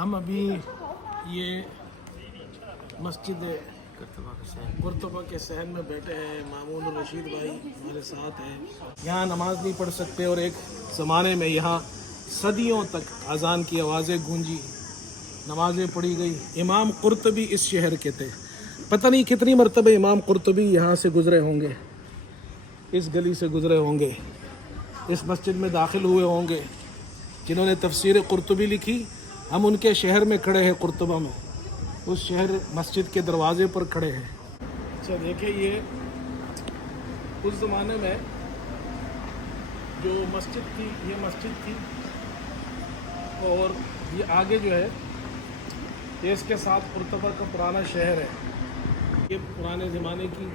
हम अभी ये मस्जिद कुर्तबा के सहन में बैठे हैं। मामून और रशीद भाई हमारे साथ हैं। यहाँ नमाज नहीं पढ़ सकते और एक ज़माने में यहाँ सदियों तक अजान की आवाज़ें गूंजी, नमाज़ें पढ़ी गई। इमाम कुर्तबी इस शहर के थे। पता नहीं कितनी मरतबे इमाम कुर्तबी यहाँ से गुज़रे होंगे, इस गली से गुज़रे होंगे, इस मस्जिद में दाखिल हुए होंगे। जिन्होंने तफसीर कुर्तबी लिखी, हम उनके शहर में खड़े हैं, कुर्तबा में, उस शहर मस्जिद के दरवाज़े पर खड़े हैं। अच्छा देखिए, ये उस ज़माने में जो मस्जिद थी, ये मस्जिद थी, और ये आगे जो है ये इसके साथ कुर्तबा का पुराना शहर है। ये पुराने ज़माने की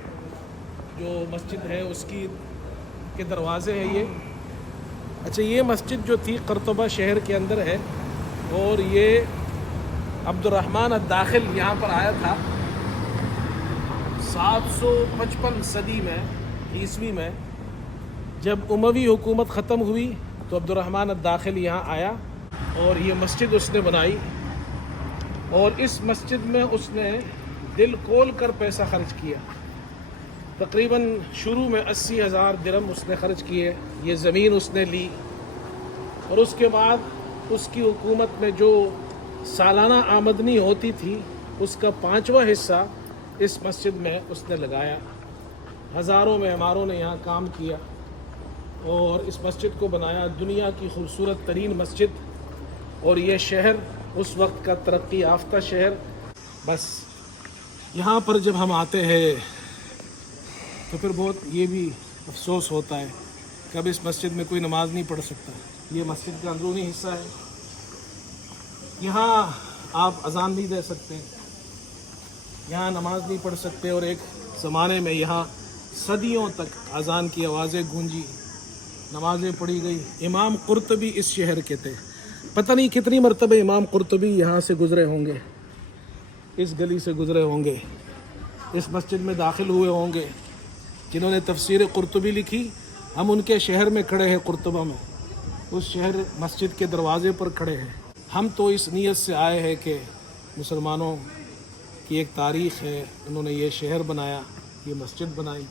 जो मस्जिद है उसकी के दरवाज़े हैं ये। अच्छा, ये मस्जिद जो थी कुर्तबा शहर के अंदर है, और ये अब्दुर्रहमान अद-दाखिल यहाँ पर आया था 755 सदी में, ईस्वी में। जब उमवी हुकूमत ख़त्म हुई तो अब्दुर्रहमान अद-दाखिल यहाँ आया और ये मस्जिद उसने बनाई, और इस मस्जिद में उसने दिल खोल कर पैसा खर्च किया। तकरीबन शुरू में 80,000 दिरहम उसने खर्च किए। ये ज़मीन उसने ली, और उसके बाद उसकी हुकूमत में जो सालाना आमदनी होती थी उसका 5वां हिस्सा इस मस्जिद में उसने लगाया। हज़ारों मेहमारों ने यहाँ काम किया और इस मस्जिद को बनाया, दुनिया की खूबसूरत तरीन मस्जिद। और ये शहर उस वक्त का तरक्की याफ्ता शहर। बस यहाँ पर जब हम आते हैं तो फिर बहुत ये भी अफसोस होता है कि अब इस मस्जिद में कोई नमाज नहीं पढ़ सकता। ये मस्जिद का अंदरूनी हिस्सा है। यहाँ आप अजान नहीं दे सकते, यहाँ नमाज नहीं पढ़ सकते, और एक ज़माने में यहाँ सदियों तक अजान की आवाज़ें गूंजी, नमाज़ें पढ़ी गई। इमाम कुर्तबी इस शहर के थे। पता नहीं कितनी मरतबे इमाम कुर्तबी यहाँ से गुज़रे होंगे, इस गली से गुज़रे होंगे, इस मस्जिद में दाखिल हुए होंगे। जिन्होंने तफसीर कुर्तबी लिखी, हम उनके शहर में खड़े हैं, कुर्तबा में, उस शहर मस्जिद के दरवाज़े पर खड़े हैं। हम तो इस नीयत से आए हैं कि मुसलमानों की एक तारीख़ है, उन्होंने ये शहर बनाया, ये मस्जिद बनाई,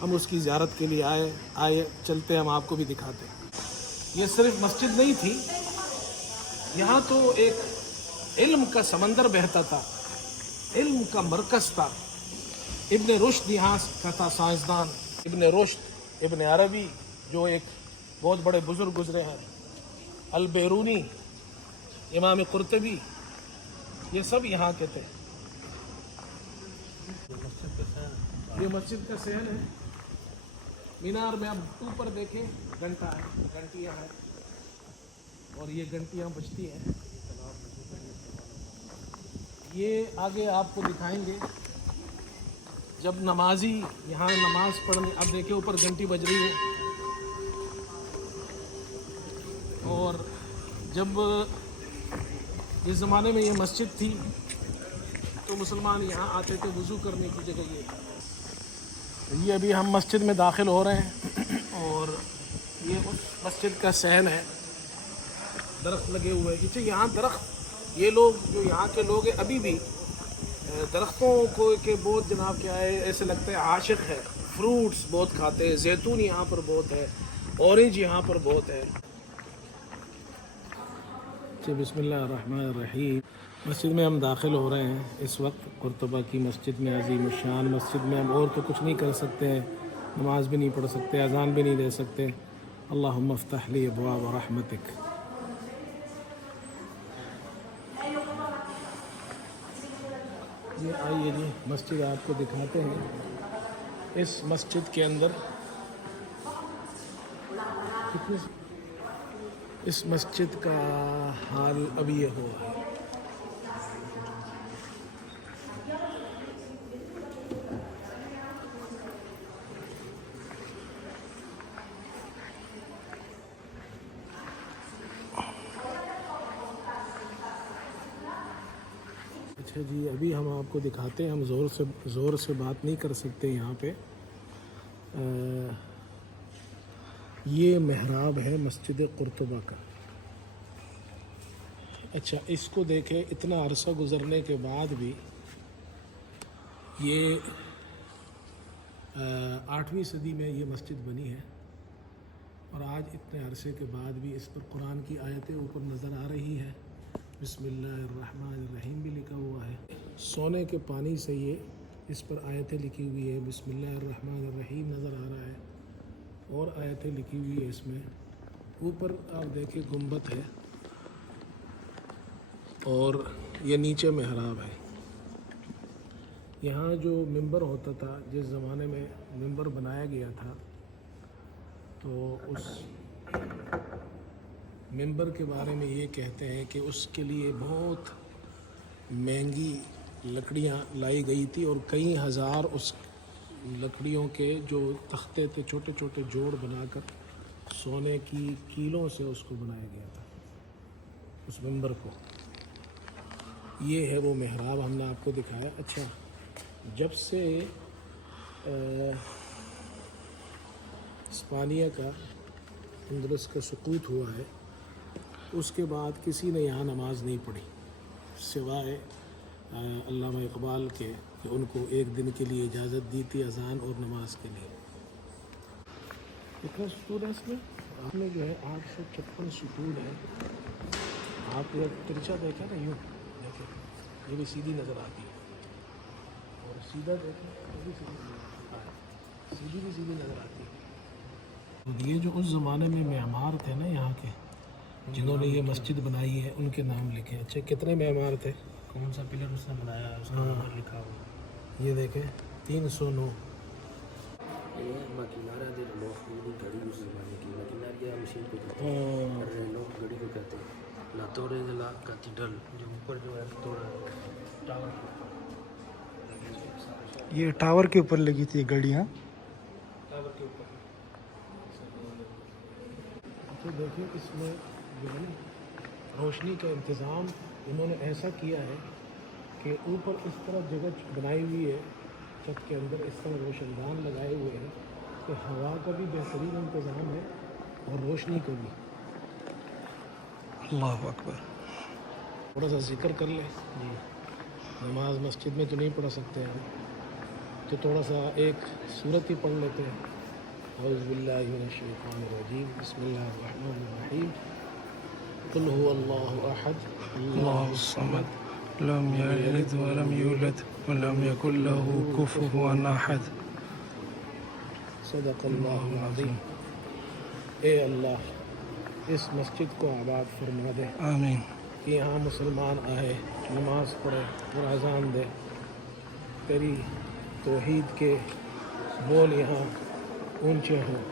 हम उसकी ज़ियारत के लिए आए। चलते हम आपको भी दिखाते हैं। ये सिर्फ मस्जिद नहीं थी, यहाँ तो एक इल्म का समंदर बहता था, इल्म का मरकज़ था। इब्न रुश्द यहाँ का था, साइंसदान इब्न रुश्द, इब्न अरबी जो एक बहुत बड़े बुज़ुर्ग गुज़रे हैं, अल-बैरूनी, इमाम कुर्तबी, ये सब यहाँ के थे। ये मस्जिद का सहन है। मीनार में अब ऊपर देखें, घंटा है, घंटियाँ हैं, और ये घंटियाँ बजती हैं। ये आगे आपको दिखाएंगे जब नमाजी यहाँ नमाज पढ़ने, अब देखिए ऊपर घंटी बज रही है। और जब इस ज़माने में ये मस्जिद थी तो मुसलमान यहाँ आते थे वज़ू करने की जगह। ये अभी हम मस्जिद में दाखिल हो रहे हैं, और ये उस मस्जिद का सहन है। दरख्त लगे हुए हैं नीचे, यहाँ दरख्त, ये लोग जो यहाँ के लोग हैं अभी भी दरख्तों को के बहुत, जनाब क्या है, ऐसे लगता है आशिक है। फ्रूट्स बहुत खाते हैं, जैतून यहाँ पर बहुत है, ऑरेंज यहाँ पर बहुत है। बिस्मिल्लाहिर्रहमानिर्रहीम। मस्जिद में हम दाखिल हो रहे हैं इस वक्त, कुर्तबा की मस्जिद में, अज़ीम शान मस्जिद में। हम और तो कुछ नहीं कर सकते हैं, नमाज भी नहीं पढ़ सकते, अजान भी नहीं दे सकते। अल्लाहुम्मा अफ्तह ली अब्वाब रहमतिक। ये आइए जी, मस्जिद आपको दिखाते हैं। इस मस्जिद के अंदर इस मस्जिद का हाल अभी ये हुआ है। अच्छा जी, अभी हम आपको दिखाते हैं। हम ज़ोर से बात नहीं कर सकते यहाँ पे। ये मेहराब है मस्जिद कुर्तबा का। اچھا اس کو دیکھیں، اتنا عرصہ گزرنے کے بعد بھی یہ 8ویں صدی میں یہ مسجد بنی ہے، اور آج اتنے عرصے کے بعد بھی اس پر قرآن کی آیتیں اوپر نظر آ رہی ہے، بسم اللہ الرحمن الرحیم بھی لکھا ہوا ہے، سونے کے پانی سے یہ اس پر آیتیں لکھی ہوئی ہے، بسم اللہ الرحمن الرحیم نظر آ رہا ہے، اور آیتیں لکھی ہوئی ہے اس میں۔ اوپر آپ دیکھیں گنبد ہے، اور یہ نیچے محراب ہے۔ یہاں جو ممبر ہوتا تھا، جس زمانے میں ممبر بنایا گیا تھا، تو اس ممبر کے بارے میں یہ کہتے ہیں کہ اس کے لیے بہت مہنگی لکڑیاں لائی گئی تھی، اور کئی ہزار اس لکڑیوں کے جو تختے تھے، چھوٹے چھوٹے جوڑ بنا کر سونے کی کیلوں سے اس کو بنایا گیا تھا، اس ممبر کو۔ یہ ہے وہ محراب ہم نے آپ کو دکھایا۔ اچھا، جب سے اسپانیہ کا، اندلس کا سقوط ہوا ہے، اس کے بعد کسی نے یہاں نماز نہیں پڑھی سوائے علامہ اقبال کے، کہ ان کو ایک دن کے لیے اجازت دی تھی اذان اور نماز کے لیے۔ کتنے ستون ہے اس میں؟ آپ نے جو ہے 856 ستون ہے۔ آپ یہ ترچا دیکھیں نا، یوں دیکھیں، یہ بھی سیدھی نظر آتی ہے، اور سیدھا دیکھیں وہ بھی سیدھی نظر آتی ہے، سیدھی بھی سیدھی نظر آتی ہے۔ یہ جو اس زمانے میں معمار تھے نا یہاں کے، جنہوں نے یہ مسجد بنائی ہے، ان کے نام لکھے۔ اچھا کتنے معمار تھے؟ کون سا پلر اس نے بنایا ہے اس کا نمبر لکھا ہوا۔ یہ دیکھیں 309۔ یہ مکینارا دے لوگ گھڑی اس زمانے کی مکیناریا مشین کو کہتے ہیں، لوگ گھڑی کو کہتے ہیں۔ لا تورے دے لا کیتیڈرل، جو اوپر جو ہے تھوڑا ٹاور کے اوپر، یہ ٹاور کے اوپر لگی تھی گھڑیاں۔ ٹاور کے اوپر۔ اچھا دیکھیں اس میں جو ہے نا روشنی کا انتظام انہوں نے ایسا کیا ہے کہ اوپر اس طرح جگہ بنائی ہوئی ہے، چھت کے اندر اس طرح روشن دان لگائے ہوئے ہیں کہ ہوا کا بھی بہترین انتظام ہے اور روشنی کا بھی۔ اللہ اکبر۔ تھوڑا سا ذکر کر لیں جی، نماز مسجد میں تو نہیں پڑھ سکتے ہیں، تو تھوڑا سا ایک سورت ہی پڑھ لیتے ہیں۔ اعوذ باللہ من الشیطان الرجیم، بسم اللہ الرحمن الرحیم، قل هو اللہ احد اللہ الصمد لم یلد ولم یولد ولم یکن له کفوا احد۔ صدق اللہ العظیم۔ اے اللہ اس مسجد کو آباد فرما دے، آمین۔ کہ یہاں مسلمان آئے، نماز پڑھے اور اذان دے، تیری توحید کے بول یہاں اونچے ہوں۔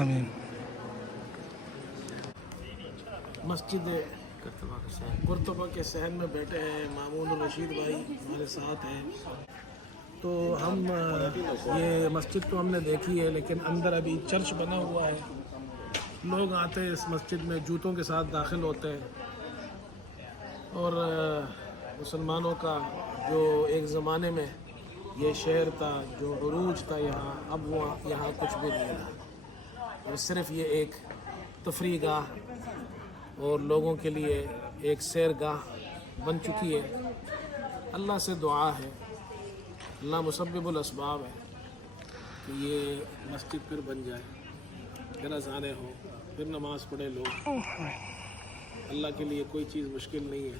آمین۔ مسجد قرطبہ کے صحن میں بیٹھے ہیں، مامون الرشید بھائی ہمارے ساتھ ہیں۔ تو ہم یہ مسجد تو ہم نے دیکھی ہے، لیکن اندر ابھی چرچ بنا ہوا ہے، لوگ آتے ہیں اس مسجد میں، جوتوں کے ساتھ داخل ہوتے ہیں، اور مسلمانوں کا جو ایک زمانے میں یہ شہر تھا، جو عروج تھا یہاں، اب وہ یہاں کچھ بھی نہیں رہا، اور صرف یہ ایک تفریح گاہ اور لوگوں کے لیے ایک سیر گاہ بن چکی ہے۔ اللہ سے دعا ہے، اللہ مسبب الاسباب ہے کہ یہ مسجد پھر بن جائے، پھر اذانیں ہوں، پھر نماز پڑھے لوگ۔ اللہ کے لیے کوئی چیز مشکل نہیں ہے۔